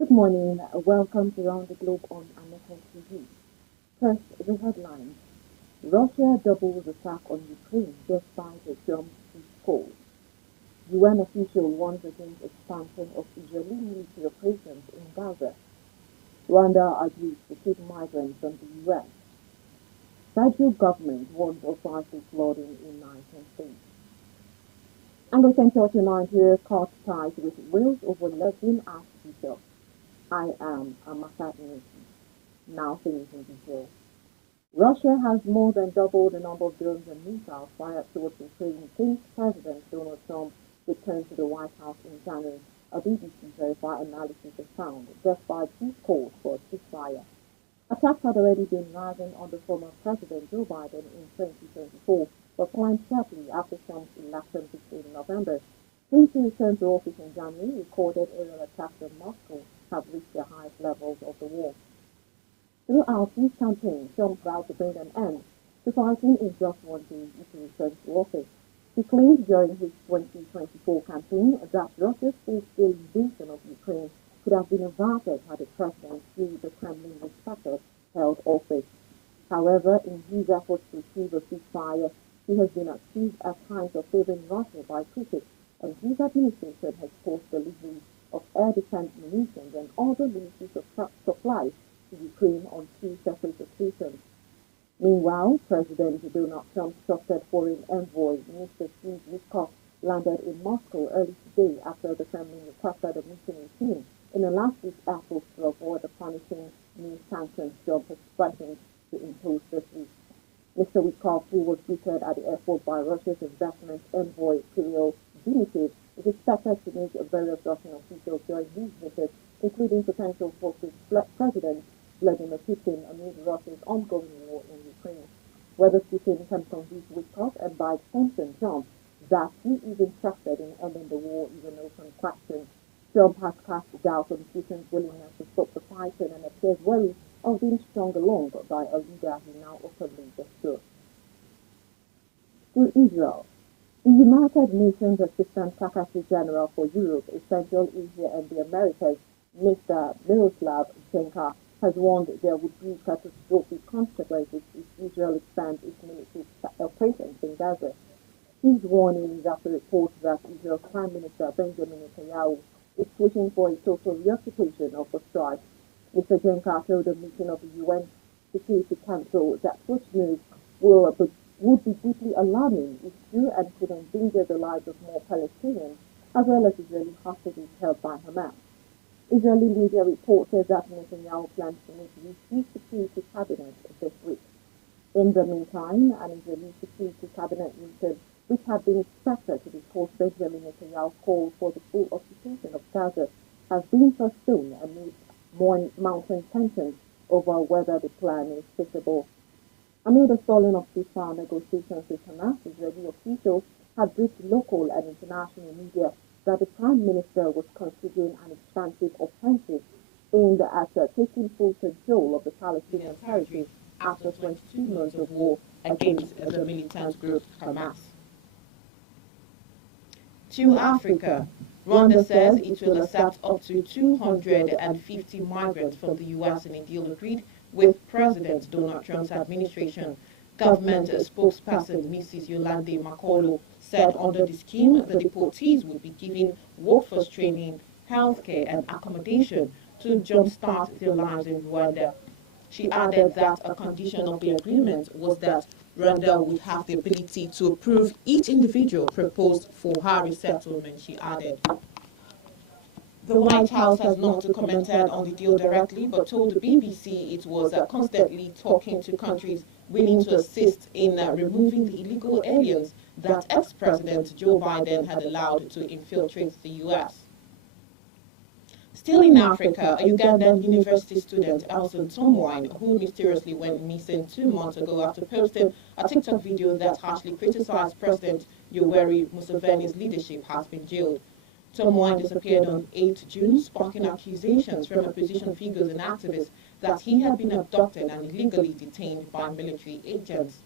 Good morning. Welcome to Round the Globe on Aneke TV. First, the headlines. Russia doubles attack on Ukraine despite a Trump call. UN official warns against expansion of Israeli military operations in Gaza. Rwanda agrees to keep migrants from the US. Federal government warns of vital flooding in 19 states. Anglican Church in Nigeria cut ties with Wales over lesbian archbishop. I am Amaka Aneke. Now things in detail. Russia has more than doubled the number of drones and missiles fired towards Ukraine since President Donald Trump returned to the White House in January, a BBC verified analysis has found, despite his calls for ceasefire. Attacks had already been rising under former President Joe Biden in 2024, but climbed sharply after Trump's election victory in November. Since he returned to office in January, recorded aerial attacks on Moscow have reached the highest levels of the war. Throughout his campaign, Trump vowed to bring an end to fighting in just one day if he returns to office. He claimed during his 2024 campaign that Russia's full-scale invasion of Ukraine could have been averted had the president, through the Kremlin respected, held office. However, in his efforts to achieve a ceasefire, he has been accused at times of favoring Russia by critics, and his administration has paused delivery of air defense munitions and other military supplies to Ukraine on two separate occasions. Meanwhile, President Donald Trump's trusted foreign envoy, Mr. Steve Witkoff, landed in Moscow early today after the Kremlin requested a meeting with him in a last-ditch effort to avoid the punishing new sanctions Trump has threatened to impose this week. Mr. Witkoff, who was greeted at the airport by Russia's investment envoy Kirill Dmitriev, is expected to meet various Russian officials during his visit, including potential forces President Vladimir Putin amid Russia's ongoing war in Ukraine. Whether Putin can convince Witkoff and by extension Trump that he is interested in ending the war is an open question. Trump has cast doubt on Putin's willingness to stop the fighting and appears wary of being strung along by a leader he now openly distrusts. To Israel. The United Nations Assistant Secretary General for Europe, Central Asia and the Americas, Mr. Miroslav Jenka, has warned there would be catastrophic consequences if Israel expands its military operations in Gaza. His warning is after reports that Israel's Prime Minister Benjamin Netanyahu is pushing for a total reoccupation of the strike. Mr. Jenka told a meeting of the UN Security Council that such news would be deeply alarming, if true, and could endanger the lives of more Palestinians, as well as Israeli hostages held by Hamas. Israeli media reported that Netanyahu plans to meet with his security cabinet this week. In the meantime, an Israeli security cabinet meeting, which had been expected to discuss Benjamin Netanyahu's call for the full occupation of Gaza, has been postponed amid more mounting tensions over whether the plan is feasible. Amid the stalling of ceasefire negotiations with Hamas, Israeli officials have briefed local and international media that the Prime Minister was considering an expansive offensive aimed at taking full control of the Palestinian territory after 22 months of war against the militant group Hamas. To Africa. Rwanda says it will accept up to 250 migrants from the U.S. in a deal agreed with President Donald Trump's administration. Government spokesperson Mrs. Yolande Makolo said under the scheme, the deportees would be given workforce training, healthcare and accommodation to jumpstart their lives in Rwanda. She added that a condition of the agreement was that Rwanda would have the ability to approve each individual proposed for her resettlement, she added. The White House has not commented on the deal directly, but told the BBC it was constantly talking to countries willing to assist in removing the illegal aliens that ex-President Joe Biden had allowed to infiltrate the U.S. Still in Africa, a Ugandan university student, Elson Tomwine, who mysteriously went missing 2 months ago after posting a TikTok video that harshly criticized President Yoweri Museveni's leadership, has been jailed. Tomwine disappeared on 8 June, sparking accusations from opposition figures and activists that he had been abducted and illegally detained by military agents.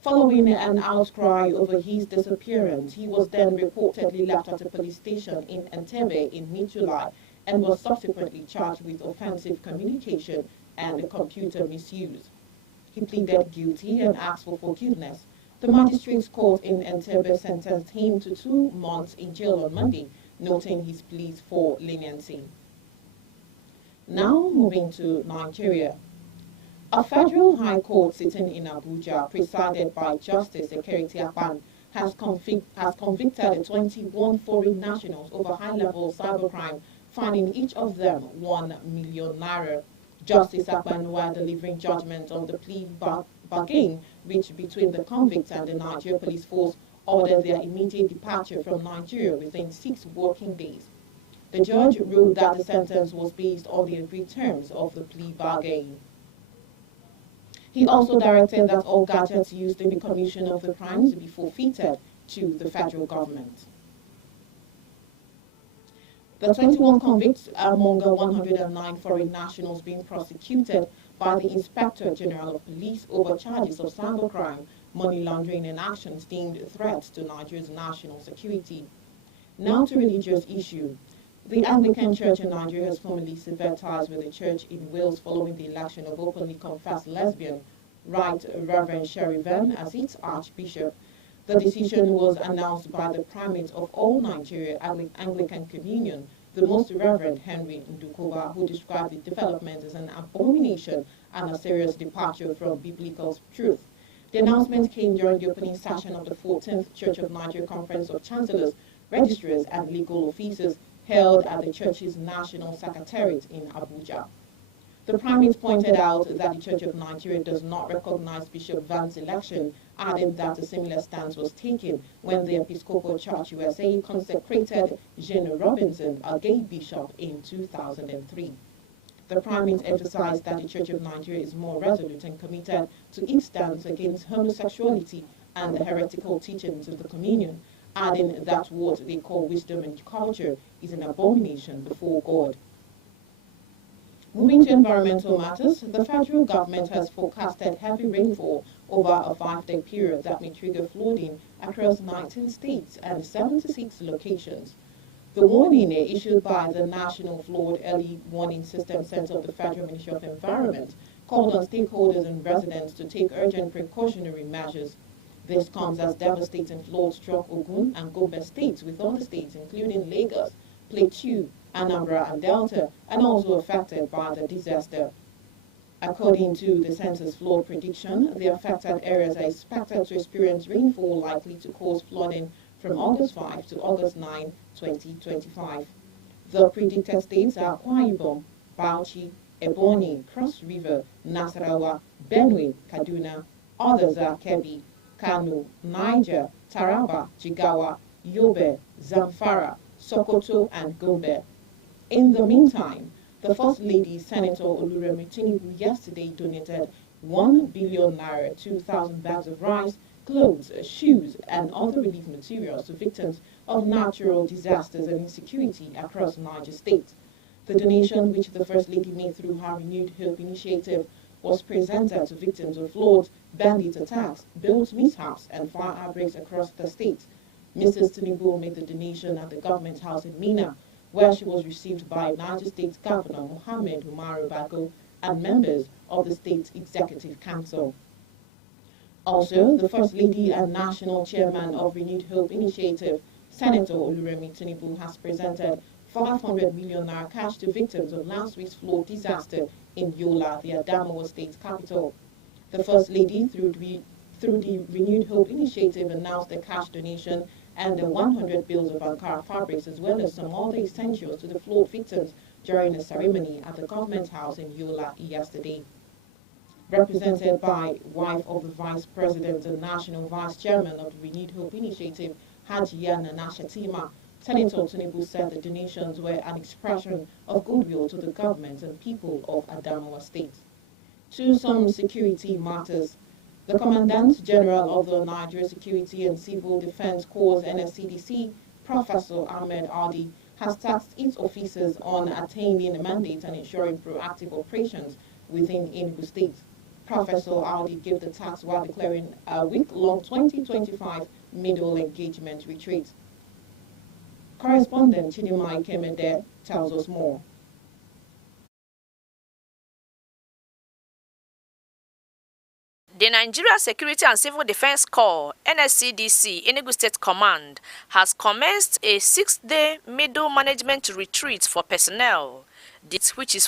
Following an outcry over his disappearance, he was then reportedly left at a police station in Entebbe in mid-July and was subsequently charged with offensive communication and computer misuse. He pleaded guilty and asked for forgiveness. The magistrate's court in Entebbe sentenced him to 2 months in jail on Monday, noting his pleas for leniency. Now moving to Nigeria. A federal high court sitting in Abuja, presided by Justice Security Akpan, has convicted 21 foreign nationals over high-level cybercrime, fining each of them 1 million naira. Justice Akpan, while delivering judgment on the plea bargain reached between the convicts and the Nigeria Police Force, ordered their immediate departure from Nigeria within 6 working days. The judge ruled that the sentence was based on the agreed terms of the plea bargain. He also directed that all gadgets used in the commission of the crimes be forfeited to the federal government. The 21 convicts are among 109 foreign nationals being prosecuted by the Inspector General of Police over charges of cybercrime, money laundering and actions deemed threats to Nigeria's national security. Now to religious issue. The Anglican Church in Nigeria has formally severed ties with the church in Wales following the election of openly confessed lesbian, Right Reverend Sherry Van as its Archbishop. The decision was announced by the Primate of all Nigeria Anglican Communion, the Most Reverend Henry Ndukova, who described the development as an abomination and a serious departure from biblical truth. The announcement came during the opening session of the 14th Church of Nigeria Conference of Chancellors, Registrars and Legal Officers held at the Church's National Secretariat in Abuja. The Primate pointed out that the Church of Nigeria does not recognize Bishop Van's election, adding that a similar stance was taken when the Episcopal Church USA consecrated Jean Robinson, a gay bishop, in 2003. The Primate emphasized that the Church of Nigeria is more resolute and committed to its stance against homosexuality and the heretical teachings of the Communion, adding that what they call wisdom and culture is an abomination before God. Moving to environmental matters, the federal government has forecasted heavy rainfall over a 5-day period that may trigger flooding across 19 states and 76 locations. The warning issued by the National Flood Early Warning System Center of the Federal Ministry of Environment called on stakeholders and residents to take urgent precautionary measures. This comes as devastating floods struck Ogun and Gombe states, with other states including Lagos, Plateau, Anambra and Delta, and also affected by the disaster. According to the census flood prediction, the affected areas are expected to experience rainfall likely to cause flooding from August 5 to August 9, 2025. The predicted states are Akwa Ibom, Bauchi, Ebonyi, Cross River, Nasarawa, Benue, Kaduna. Others are Kebbi, Kano, Niger, Taraba, Jigawa, Yobe, Zamfara, Sokoto, and Gombe. In the meantime, the First Lady, Senator Oluremi Tinubu, yesterday donated 1 billion naira, 2,000 bags of rice, clothes, shoes, and other relief materials to victims of natural disasters and insecurity across Niger State. The donation, which the First Lady made through her Renewed Hope initiative, was presented to victims of floods, bandit attacks, build mishaps, and fire outbreaks across the state. Mrs. Tinubu made the donation at the government house in Mina, where she was received by Niger State Governor Mohammed Umaru Bago and members of the State Executive Council. Also, the First Lady and National Chairman of Renewed Hope Initiative, Senator Oluremi Tinubu, has presented 500 million naira cash to victims of last week's flood disaster in Yola, the Adamawa State capital. The First Lady, through the Renewed Hope Initiative, announced the cash donation and the 100 bales of Ankara fabrics, as well as some other essentials to the flood victims during a ceremony at the government house in Yola yesterday. Represented by wife of the Vice President and National Vice Chairman of the Renewed Hope Initiative, Hajiya Nana Shatima, Senator Tinubu said the donations were an expression of goodwill to the government and people of Adamawa State. To some security matters, the Commandant General of the Nigeria Security and Civil Defense Corps (NSCDC), Professor Ahmed Adi, has tasked its officers on attaining a mandate and ensuring proactive operations within Enugu State. Professor Adi gave the task while declaring a week-long 2025 middle engagement retreat. Correspondent Chidima Ikemede tells us more. The Nigeria Security and Civil Defense Corps, NSCDC, Enugu State Command, has commenced a 6-day middle management retreat for personnel, which is